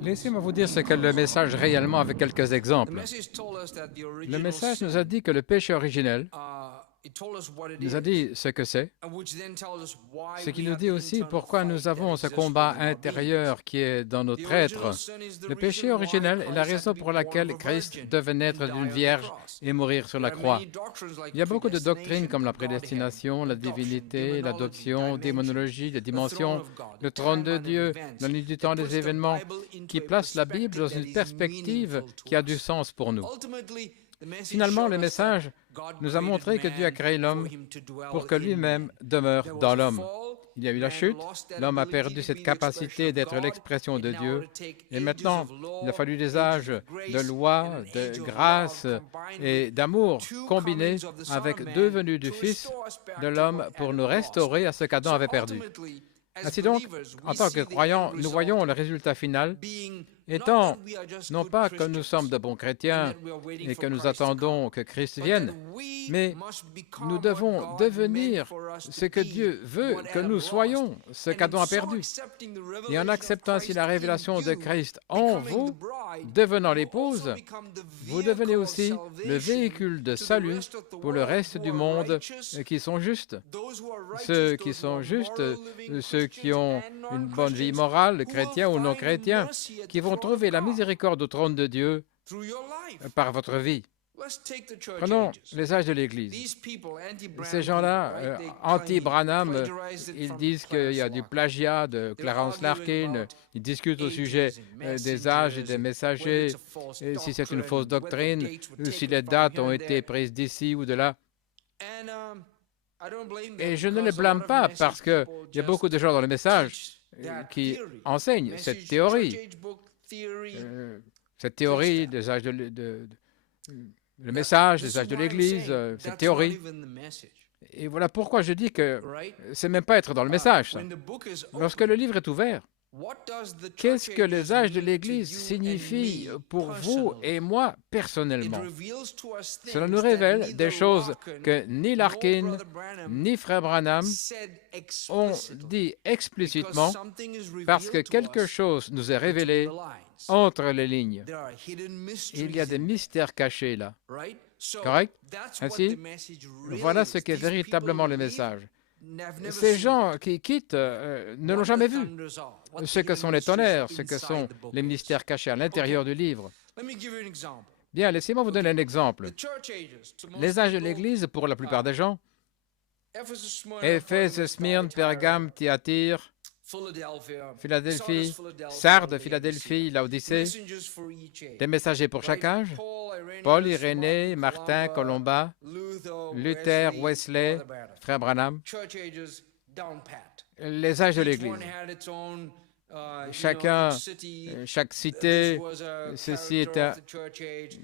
Laissez-moi vous dire ce qu'est le message réellement avec quelques exemples. Le message nous a dit que le péché originel nous a dit ce que c'est, ce qui nous dit aussi pourquoi nous avons ce combat intérieur qui est dans notre être. Le péché originel est la raison pour laquelle Christ devait naître d'une vierge et mourir sur la croix. Il y a beaucoup de doctrines comme la prédestination, la divinité, l'adoption, démonologie, les dimensions, le trône de Dieu, la nuit du temps des événements, qui placent la Bible dans une perspective qui a du sens pour nous. Finalement, le message nous a montré que Dieu a créé l'homme pour que lui-même demeure dans l'homme. Il y a eu la chute, l'homme a perdu cette capacité d'être l'expression de Dieu, et maintenant, il a fallu des âges de loi, de grâce et d'amour combinés avec deux venues du Fils de l'homme pour nous restaurer à ce qu'Adam avait perdu. Ainsi donc, en tant que croyants, nous voyons le résultat final étant non pas que nous sommes de bons chrétiens et que nous attendons que Christ vienne, mais nous devons devenir ce que Dieu veut que nous soyons, ce qu'Adam a perdu. Et en acceptant ainsi la révélation de Christ en vous, devenant l'épouse, vous devenez aussi le véhicule de salut pour le reste du monde qui sont justes. Ceux qui sont justes, ceux qui ont une bonne vie morale, chrétiens ou non chrétiens, qui vont trouver la miséricorde au trône de Dieu par votre vie. Prenons les âges de l'Église. Ces gens-là, anti-Branham, ils disent qu'il y a du plagiat de Clarence Larkin, ils discutent au sujet des âges et des messagers, et si c'est une fausse doctrine, si les dates ont été prises d'ici ou de là. Et je ne les blâme pas parce qu'il y a beaucoup de gens dans le message qui enseignent cette théorie des âges le message, des âges de l'Église, cette théorie. Et voilà pourquoi je dis que c'est même pas être dans le message, ça. Lorsque le livre est ouvert, qu'est-ce que les âges de l'Église signifient pour vous et moi personnellement? Cela nous révèle des choses que ni Larkin, ni Frère Branham ont dit explicitement parce que quelque chose nous est révélé entre les lignes. Il y a des mystères cachés là. Correct? Ainsi, voilà ce qu'est véritablement le message. Ces gens qui quittent ne l'ont jamais vu. Ce que sont les tonnerres, ce que sont les mystères cachés à l'intérieur du livre. Bien, laissez-moi vous donner un exemple. Les âges de l'Église, pour la plupart des gens, Éphèse, Smyrne, Pergame, Thyatire, Philadelphie, Sardes, Philadelphie, Laodicée, des messagers pour chaque âge, Paul, Irénée, Martin, Colomba, Luther, Wesley, Frère Branham, les âges de l'Église. Chaque cité, ceci était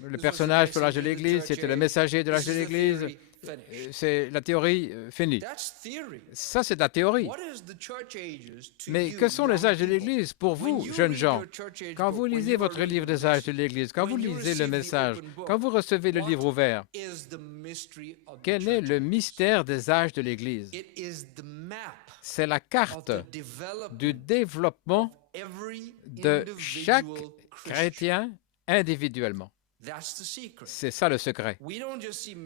le personnage pour l'âge de l'Église, c'était le messager de l'âge de l'Église. C'est la théorie finie. Ça, c'est la théorie. Mais que sont les âges de l'Église pour vous, jeunes gens? Quand vous lisez votre livre des âges de l'Église, quand vous lisez le message, quand vous recevez le livre ouvert, quel est le mystère des âges de l'Église? C'est la carte du développement de chaque chrétien individuellement. C'est ça le secret.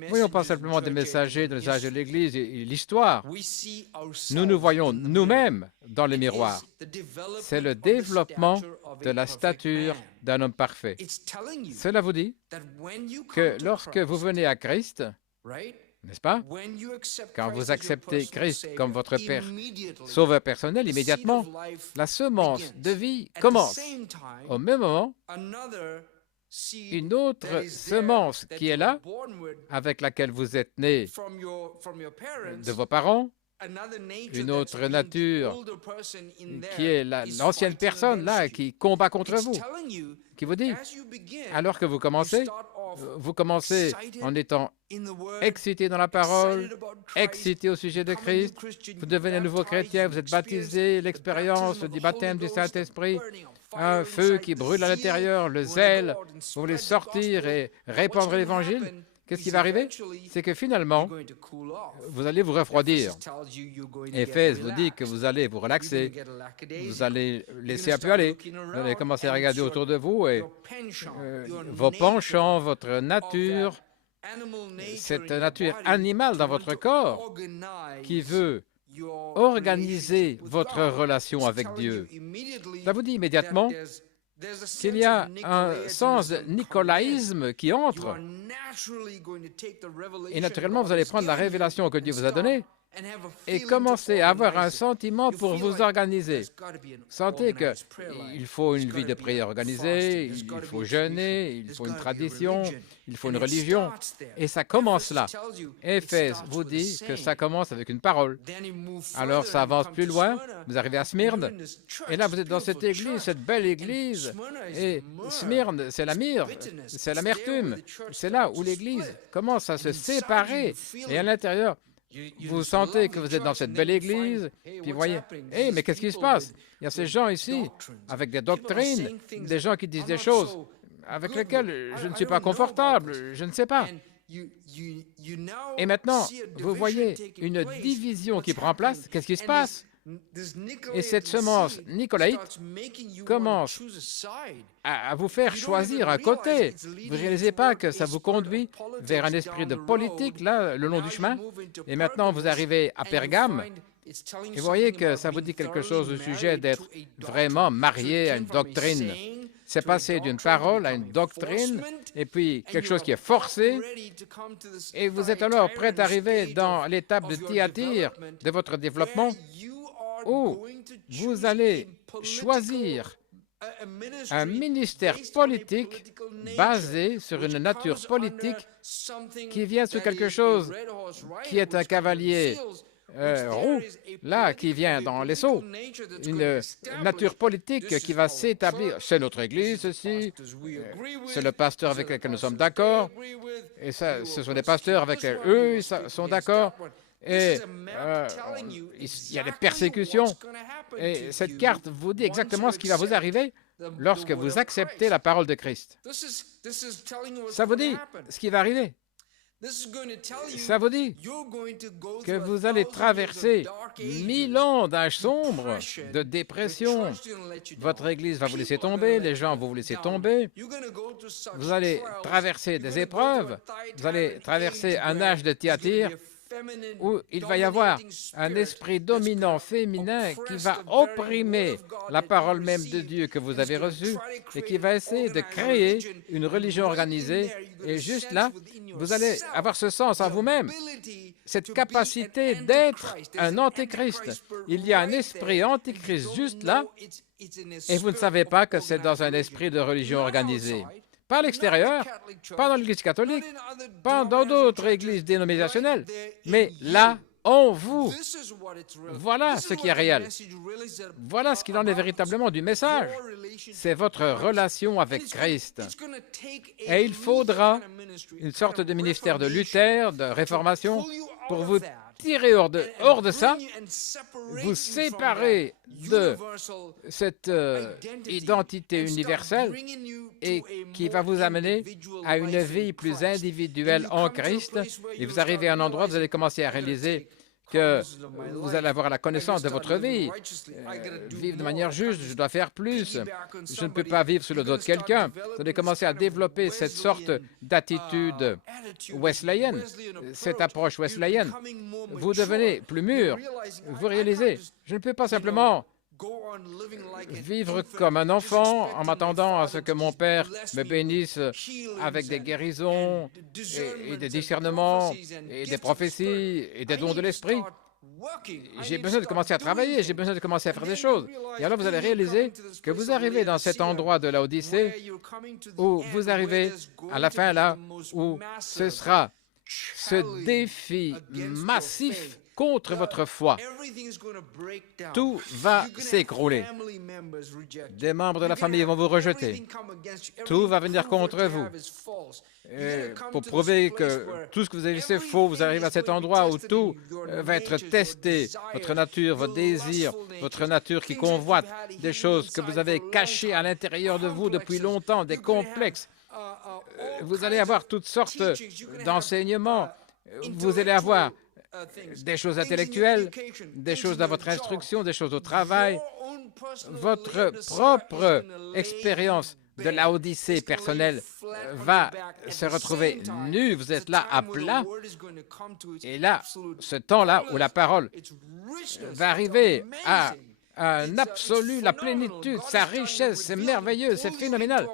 Voyons pas simplement des messagers dans les âges de l'Église et l'histoire. Nous nous voyons nous-mêmes dans le miroir. C'est le développement de la stature d'un homme parfait. Cela vous dit que lorsque vous venez à Christ, n'est-ce pas? Quand vous acceptez Christ comme votre Père Sauveur personnel, immédiatement, la semence de vie commence. Au même moment, une autre semence qui est là, avec laquelle vous êtes né de vos parents, une autre nature qui est l'ancienne personne là qui combat contre vous, qui vous dit, alors que vous commencez en étant excité dans la parole, excité au sujet de Christ, vous devenez un nouveau chrétien, vous êtes baptisé, l'expérience du baptême du Saint-Esprit, un feu qui brûle à l'intérieur, le zèle, vous voulez sortir et répandre l'Évangile. qu'est-ce qui va arriver? C'est que finalement, vous allez vous refroidir. Éphèse vous dit que vous allez vous relaxer, vous allez laisser un peu aller, vous allez commencer à regarder autour de vous et vos penchants, votre nature, cette nature animale dans votre corps qui veut organiser votre relation avec Dieu. Ça vous dit immédiatement qu'il y a un sens de nicolaïsme qui entre. Et naturellement, vous allez prendre la révélation que Dieu vous a donnée et commencer à avoir un sentiment pour vous organiser. Sentez qu'il faut une vie de prière organisée, il faut jeûner, il faut une tradition, il faut une religion. Et ça commence là. Éphèse vous dit que ça commence avec une parole. Alors ça avance plus loin, vous arrivez à Smyrne, et là vous êtes dans cette église, cette belle église. Et Smyrne, c'est la myrrhe, c'est l'amertume. C'est là où l'église commence à se séparer. Et à l'intérieur, vous sentez que vous êtes dans cette belle église, puis vous voyez, hey, mais qu'est-ce qui se passe? Il y a ces gens ici, avec des doctrines, des gens qui disent des choses avec lesquelles je ne suis pas confortable, je ne sais pas. Et maintenant, vous voyez une division qui prend place, qu'est-ce qui se passe? Et cette semence nicolaïte commence à vous faire choisir un côté. Vous ne réalisez pas que ça vous conduit vers un esprit de politique, là, le long du chemin. Et maintenant, vous arrivez à Pergame, et vous voyez que ça vous dit quelque chose au sujet d'être vraiment marié à une doctrine. C'est passé d'une parole à une doctrine, et puis quelque chose qui est forcé, et vous êtes alors prêt à arriver dans l'étape de Thyatire de votre développement, où vous allez choisir un ministère politique basé sur une nature politique qui vient sur quelque chose qui est un cavalier roux, là, qui vient dans les seaux. Une nature politique qui va s'établir. C'est notre Église, ceci. C'est le pasteur avec lequel nous sommes d'accord. Et ça, ce sont des pasteurs avec lesquels eux sont d'accord. Et il y a des persécutions. Et cette carte vous dit exactement ce qui va vous arriver lorsque vous acceptez la parole de Christ. Ça vous dit ce qui va arriver. Ça vous dit que vous allez traverser 1000 ans d'âge sombre, de dépression. Votre Église va vous laisser tomber, les gens vont vous laisser tomber. Vous allez traverser des épreuves, vous allez traverser un âge de Thyatire, où il va y avoir un esprit dominant féminin qui va opprimer la parole même de Dieu que vous avez reçue et qui va essayer de créer une religion organisée. Et juste là, vous allez avoir ce sens en vous-même, cette capacité d'être un antéchrist. Il y a un esprit antéchrist juste là, et vous ne savez pas que c'est dans un esprit de religion organisée. Pas à l'extérieur, pas dans l'Église catholique, pas dans d'autres églises dénominationnelles, mais là, en vous. Voilà ce qui est réel. Voilà ce qu'il en est véritablement du message. C'est votre relation avec Christ. Et il faudra une sorte de ministère de Luther, de réformation, pour vous tirer hors de ça, vous séparer de cette identité universelle et qui va vous amener à une vie plus individuelle en Christ. Et vous arrivez à un endroit, vous allez commencer à réaliser que vous allez avoir la connaissance de votre vie. Vivre de manière juste, je dois faire plus. Je ne peux pas vivre sous le dos de quelqu'un. Vous allez commencer à développer cette sorte d'attitude wesleyenne, cette approche wesleyenne. Vous devenez plus mûr. Vous réalisez, je ne peux pas simplement vivre comme un enfant en m'attendant à ce que mon Père me bénisse avec des guérisons et des discernements et des prophéties et des dons de l'esprit. J'ai besoin de commencer à travailler, j'ai besoin de commencer à faire des choses. Et alors vous allez réaliser que vous arrivez dans cet endroit de l'Odyssée où vous arrivez à la fin là où ce sera ce défi massif contre votre foi. Tout va s'écrouler. Des membres de la famille vont vous rejeter. Tout va venir contre vous. Et pour prouver que tout ce que vous avez fait c'est faux, vous arrivez à cet endroit où tout va être testé. Votre nature, votre désir, votre nature qui convoite des choses que vous avez cachées à l'intérieur de vous depuis longtemps, des complexes. vous allez avoir toutes sortes d'enseignements. Vous allez avoir des choses intellectuelles, des choses dans votre instruction, des choses au travail. Votre propre expérience de la Odyssée personnelle va se retrouver nue. Vous êtes là à plat. Et là, ce temps-là où la parole va arriver à un absolu, la plénitude, sa richesse, c'est merveilleux, c'est phénoménal.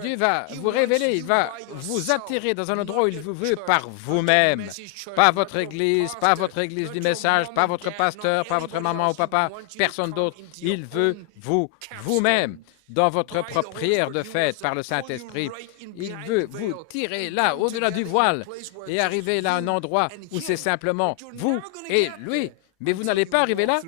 Dieu va vous révéler, il va vous attirer dans un endroit où il vous veut par vous-même. Pas votre église du message, pas votre pasteur, pas votre maman ou papa, personne d'autre. Il veut vous-même. Dans votre propre prière de fête par le Saint-Esprit, il veut vous tirer là, au-delà du voile, et arriver là à un endroit où c'est simplement vous et lui. Mais vous n'allez pas arriver là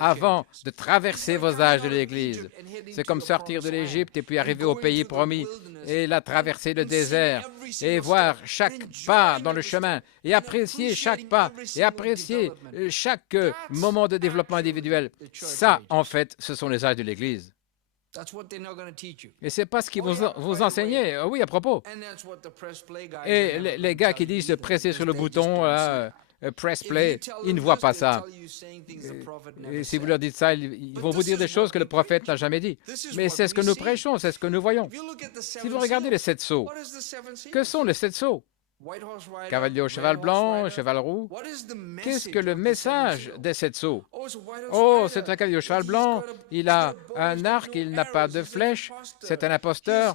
avant de traverser vos âges de l'Église. C'est comme sortir de l'Égypte et puis arriver au pays promis et là traverser le désert et voir chaque pas dans le chemin et apprécier chaque pas et apprécier chaque moment de développement individuel. Ça, en fait, ce sont les âges de l'Église. Et c'est pas ce qu'ils vous enseignaient. Oui, à propos. Et les gars qui disent de presser sur le bouton, press play, ils ne voient pas ça. Et si vous leur dites ça, ils vont vous dire des choses que le prophète n'a jamais dit. Mais c'est ce que nous prêchons, c'est ce que nous voyons. Si vous regardez les 7 sceaux, que sont les 7 sceaux? Cavalier au cheval blanc, cheval roux. Qu'est-ce que le message des 7 sceaux? Oh, c'est un cavalier au cheval blanc, il a un arc, il n'a pas de flèche, c'est un imposteur.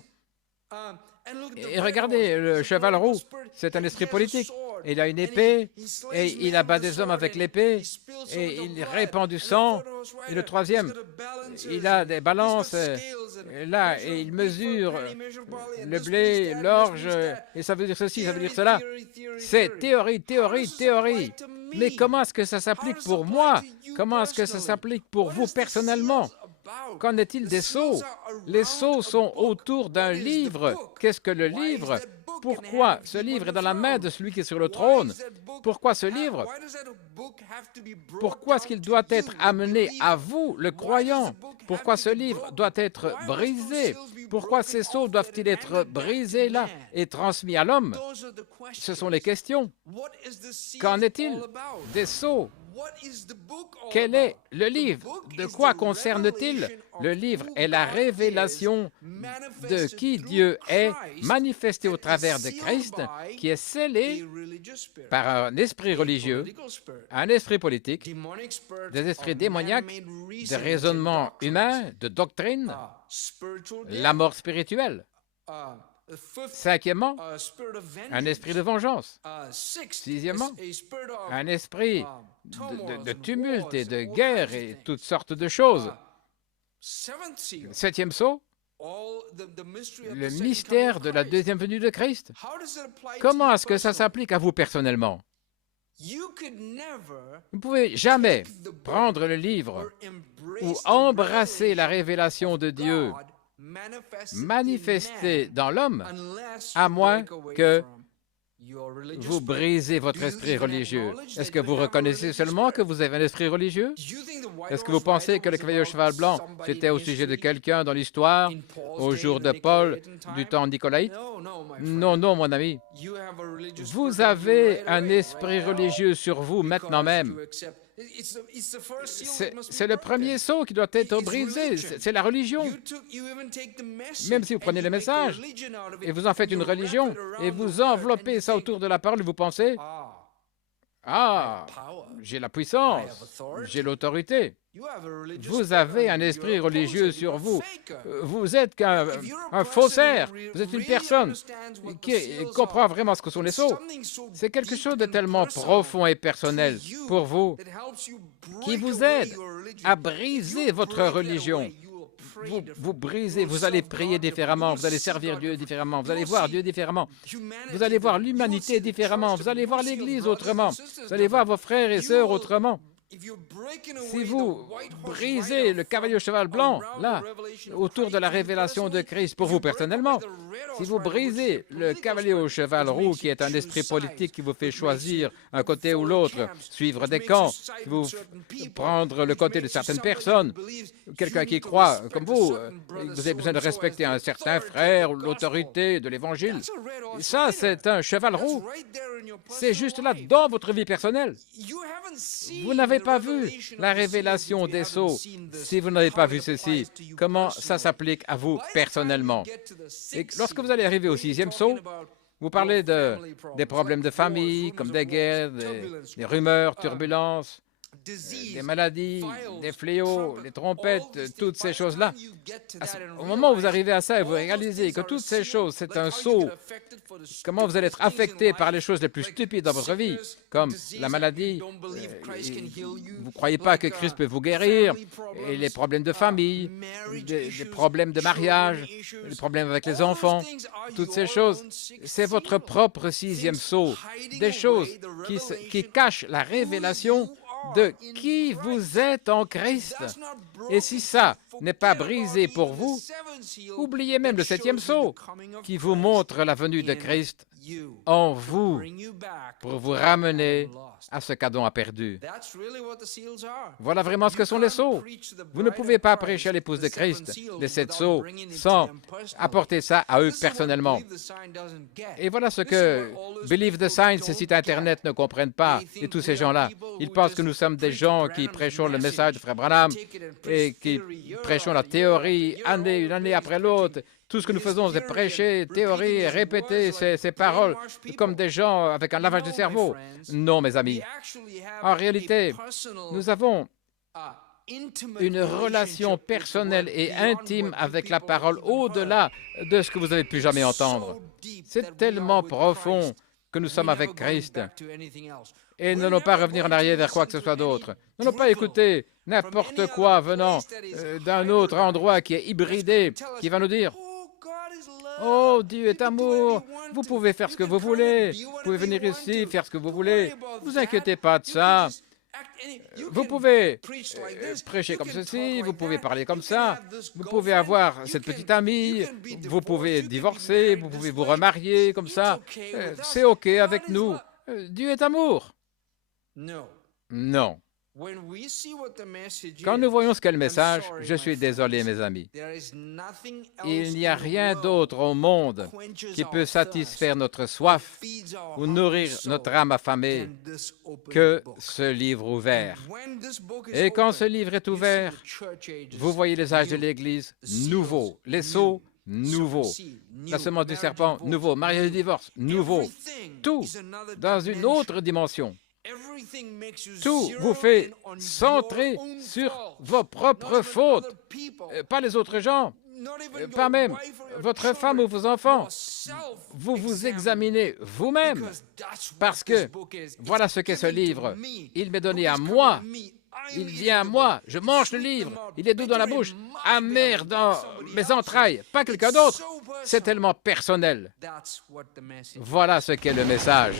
Et regardez, le cheval roux, c'est un esprit politique. Il a une épée, et il abat des hommes avec l'épée, et il répand du sang. Et le troisième, il a des balances, là, et il mesure le blé, l'orge, et ça veut dire ceci, ça veut dire cela. C'est théorie, théorie, théorie. Mais comment est-ce que ça s'applique pour moi? Comment est-ce que ça s'applique pour vous personnellement? Qu'en est-il des sceaux? Les sceaux sont autour d'un livre. Qu'est-ce que le livre? Pourquoi ce livre est dans la main de celui qui est sur le trône? Pourquoi ce livre? Pourquoi est-ce qu'il doit être amené à vous, le croyant? Pourquoi ce livre doit être brisé? Pourquoi ces sceaux doivent-ils être brisés là et transmis à l'homme? Ce sont les questions. Qu'en est-il des sceaux? Quel est le livre? De quoi concerne-t-il? Le livre est la révélation de qui Dieu est, manifesté au travers de Christ, qui est scellé par un esprit religieux, un esprit politique, des esprits démoniaques, des raisonnements humains, de doctrine, la mort spirituelle. Cinquièmement, un esprit de vengeance. Sixièmement, un esprit de tumulte et de guerre et toutes sortes de choses. Septième sceau, le mystère de la deuxième venue de Christ. Comment est-ce que ça s'applique à vous personnellement? Vous ne pouvez jamais prendre le livre ou embrasser la révélation de Dieu manifestée dans l'homme, à moins que vous brisez votre esprit religieux. Est-ce que vous reconnaissez seulement que vous avez un esprit religieux? Est-ce que vous pensez que le cavalier au cheval blanc, c'était au sujet de quelqu'un dans l'histoire, au jour de Paul, du temps nicolaïte? Non, non, mon ami. Vous avez un esprit religieux sur vous maintenant même. C'est le premier sceau qui doit être brisé. C'est la religion. Même si vous prenez le message et vous en faites une religion et vous enveloppez ça autour de la parole, vous pensez, ah, j'ai la puissance, j'ai l'autorité. Vous avez un esprit religieux sur vous. Vous êtes un faussaire. Vous êtes une personne qui comprend vraiment ce que sont les sceaux. C'est quelque chose de tellement profond et personnel pour vous qui vous aide à briser votre religion. Vous brisez, vous allez prier différemment, vous allez servir Dieu différemment, vous allez voir Dieu différemment, vous allez voir l'humanité différemment, vous allez voir l'Église autrement, vous allez voir vos frères et sœurs autrement. Si vous brisez le cavalier au cheval blanc, là, autour de la révélation de Christ, pour vous personnellement, si vous brisez le cavalier au cheval roux, qui est un esprit politique qui vous fait choisir un côté ou l'autre, suivre des camps, vous prendre le côté de certaines personnes, quelqu'un qui croit, comme vous avez besoin de respecter un certain frère ou l'autorité de l'Évangile, ça, c'est un cheval roux. C'est juste là, dans votre vie personnelle. Vous n'avez pas vu la révélation des sceaux. Si vous n'avez pas vu ceci, comment ça s'applique à vous personnellement? Et lorsque vous allez arriver au 6e sceau, vous parlez des problèmes de famille, comme des guerres, des rumeurs, turbulences, des maladies, des fléaux, des trompettes, toutes ces choses-là. Au moment où vous arrivez à ça et vous réalisez que toutes ces choses, c'est un sceau, comment vous allez être affecté par les choses les plus stupides dans votre vie, comme la maladie, vous ne croyez pas que Christ peut vous guérir, et les problèmes de famille, des problèmes de mariage, les problèmes avec les enfants, toutes ces choses, c'est votre propre 6e sceau, des choses qui cachent la révélation de qui vous êtes en Christ. Et si ça n'est pas brisé pour vous, oubliez même le 7e sceau qui vous montre la venue de Christ en vous pour vous ramener à ce qu'Adam a perdu. Voilà vraiment ce que sont les sceaux. Vous ne pouvez pas prêcher à l'épouse de Christ les 7 sceaux sans apporter ça à eux personnellement. Et voilà ce que Believe the Sign, ces sites Internet ne comprennent pas, et tous ces gens-là. Ils pensent que nous sommes des gens qui prêchons le message de Frère Branham et qui prêchons la théorie une année après l'autre. Tout ce que nous faisons, c'est prêcher, théorie, et répéter ces paroles comme des gens avec un lavage de cerveau. Non, mes amis. En réalité, nous avons une relation personnelle et intime avec la parole au-delà de ce que vous avez pu jamais entendre. C'est tellement profond que nous sommes avec Christ et nous n'allons pas revenir en arrière vers quoi que ce soit d'autre. Nous n'allons pas écouter n'importe quoi venant d'un autre endroit qui est hybridé, qui va nous dire « Oh, Dieu est amour, vous pouvez faire ce que vous voulez, vous pouvez venir ici, faire ce que vous voulez, ne vous inquiétez pas de ça. Vous pouvez prêcher comme ceci, vous pouvez parler comme ça, vous pouvez avoir cette petite amie, vous pouvez divorcer, vous pouvez vous remarier comme ça. C'est OK avec nous. Dieu est amour. » Non. Quand nous voyons ce qu'est le message, je suis désolé, mes amis. Il n'y a rien d'autre au monde qui peut satisfaire notre soif ou nourrir notre âme affamée que ce livre ouvert. Et quand ce livre est ouvert, vous voyez les âges de l'Église nouveaux, les sceaux nouveaux, la semence du serpent nouveau, mariage et divorce nouveau, tout dans une autre dimension. Tout vous fait centrer sur vos propres fautes, pas les autres gens, pas même votre femme ou vos enfants. Vous vous examinez vous-même, parce que voilà ce qu'est ce livre. Il m'est donné à moi. Il vient à moi, je mange le livre, il est doux dans la bouche, amer dans mes entrailles, pas quelqu'un d'autre. C'est tellement personnel. Voilà ce qu'est le message.